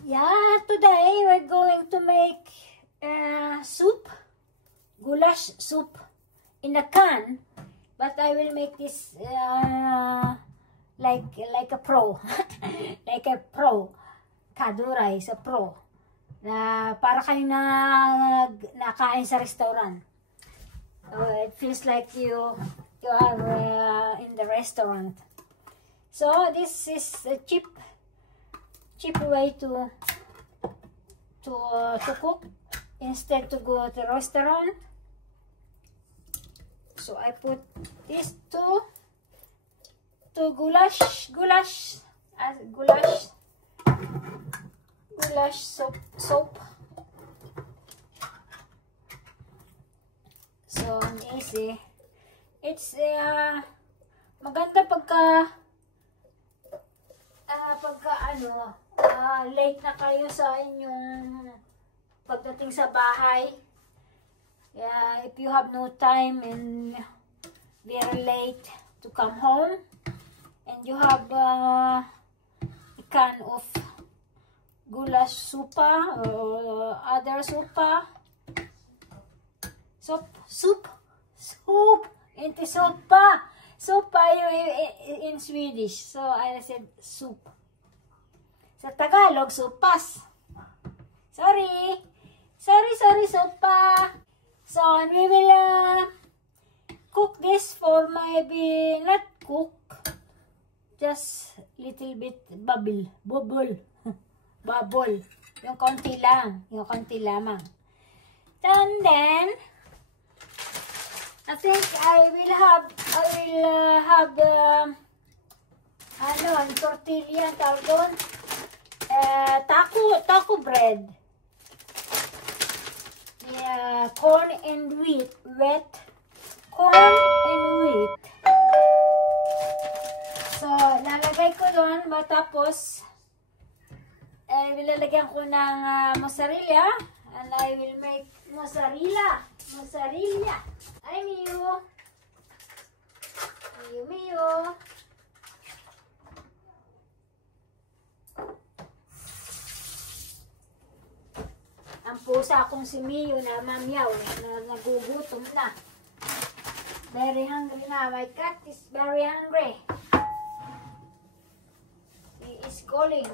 Yeah, today we're going to make soup, goulash soup in a can, but I will make this like a pro, like a pro. Kadura is a pro. Na para kayo nakain sa restaurant. So it feels like you are in the restaurant. So this is a cheap way to cook instead to go to the restaurant. So I put these two goulash soap. So easy. It's maganda pagka late na kayo sa inyong pagdating sa bahay. Yeah, if you have no time and very late to come home and you have a can of goulash soupa or other soupa, soup into sopa in Swedish, so I said soup. Sa Tagalog, sopas. Sorry, sopa. So we will cook this for maybe not cook, just little bit bubble. Yung konti lamang. And then I think I will have tortilla tawag doon. Taco bread. Yeah, corn and wheat. So, lalagay ko doon, matapos ilalagyan ko ng mozzarella, and I will make mozzarella. Ay, Miyo. Ang pusa kong si Miyo na mamyaw, na nagugutom na. Very hungry na. My cat is very hungry. He is calling.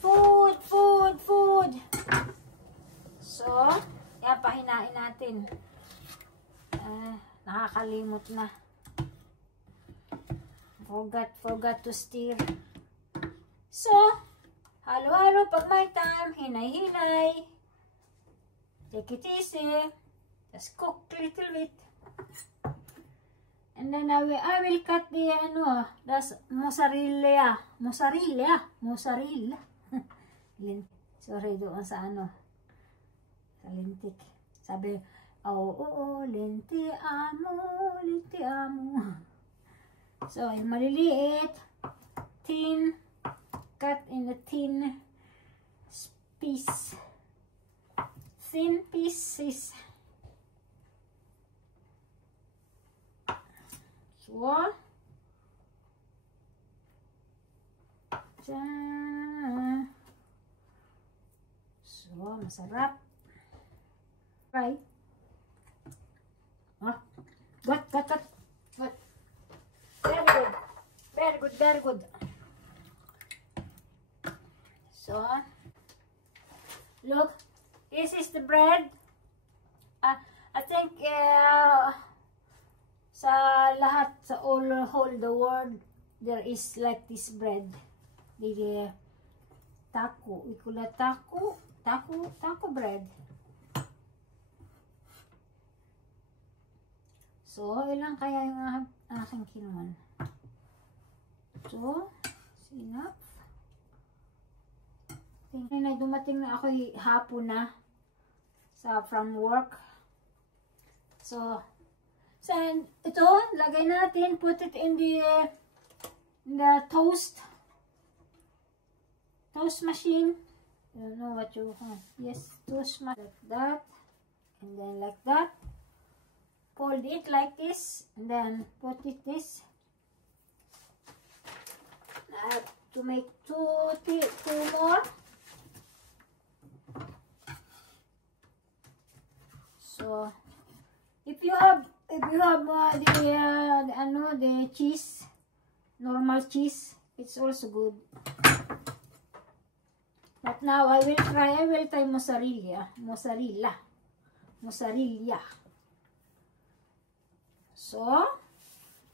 Food. So, pahinain natin. Nakakalimot na. Forgot to stir. So, halo-halo pag may time. Hinay-hinay. Take it easy. Just cook little bit. And then I will cut the mozzarella. Sorry doon sa sa lintik. Sabi, linti amo. So, yung maliliit, thin, cut in a thin piece. Thin pieces. So, masarap. Right? Good. Very good. So, look, this is the bread. I think sa lahat, sa all the world, there is like this bread. The taco. We call it taco bread. So, ilang kaya yung aking kinuha? So, enough. Na dumating na ako hapon na from work. So ito, lagay natin, put it in the toast machine. I don't know what you want. Yes, toast machine. Like that. And then like that. Fold it like this. And then put it this. I have to make two more. normal cheese. It's also good. But now I will try mozzarella. So,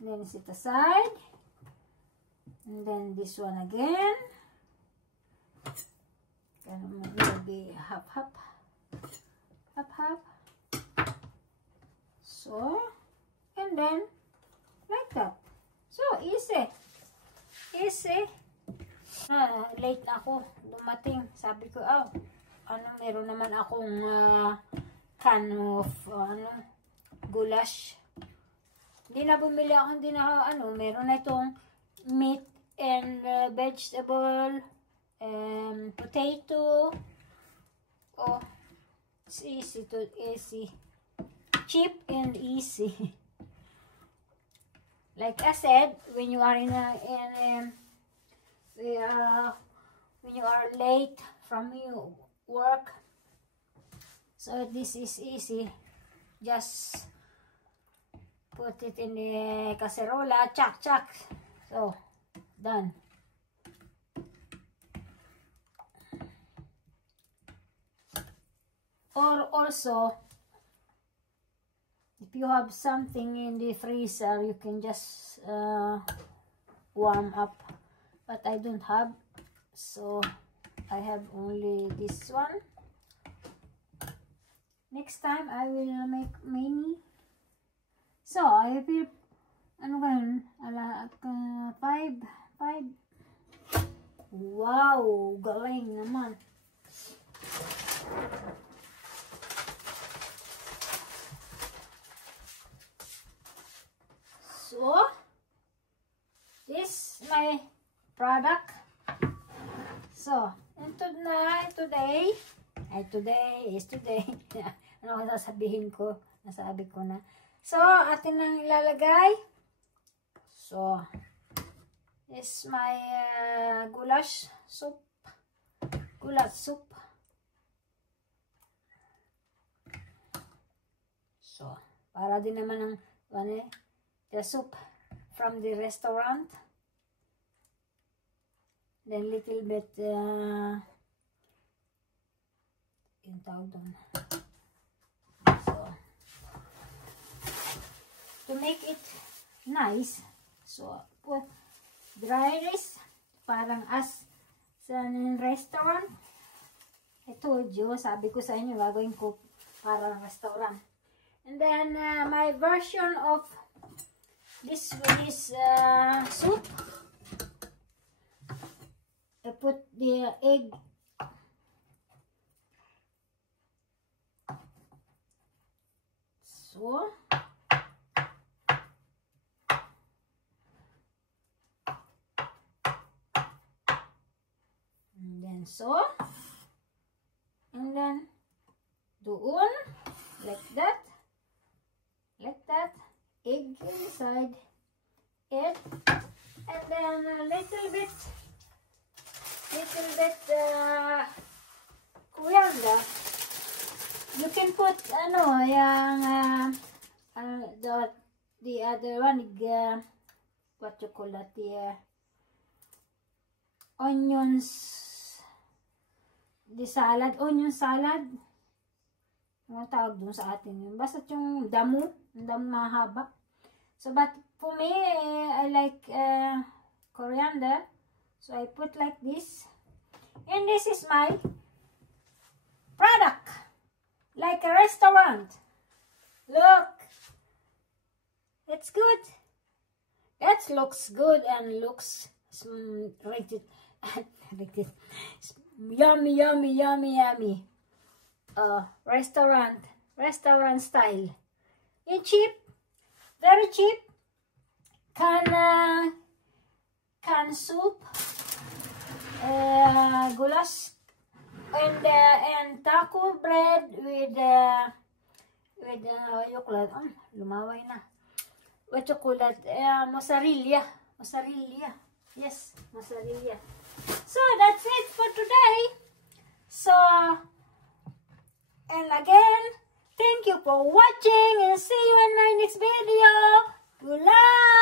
then set aside. And then this one again. And maybe half. So, and then like that. So, easy. Late na ako dumating. Sabi ko, meron naman akong can of goulash. Hindi na bumili ako, meron na itong meat and vegetable, potato. Oh, it's easy. Cheap and easy. Like I said, when you are when you are late from your work, so this is easy. Just put it in the cacerola, chak. So, done. Or also, if you have something in the freezer, you can just warm up. But I don't have, so I have only this one. Next time I will make mini. So I will, 5. Wow, galing naman. So this my product. So, and today is today. Ano sasabihin ko? Nasabi ko na. So, atin nang ilalagay. So, is my goulash soup. So, para din naman ng the soup from the restaurant. Then little bit yung tawag doon. So, to make it nice, so put dry rice, parang as sa restaurant. I told you, sabi ko sa inyo, gagawin ko parang restaurant. And then my version of this soup, I put the egg. So, and then so, and then doon, like that, egg inside it, and then a little bit coriander. You can put the other one, what you call that, the onions, the salad, onion salad. Ano tawag dun sa atin yun? Basta yung damo mahaba. So, but for me, I like coriander. So, I put like this. And this is my product. Like a restaurant. Look. It's good. That looks good and looks yummy. Restaurant style. And cheap. Very cheap. Can soup. Goulash. And taco bread with yokulad. Lumaway na. With chocolate, mozzarella. Yes, mozzarella. So that's it for today. So, and again, thank you for watching and see you in my next video. Good luck.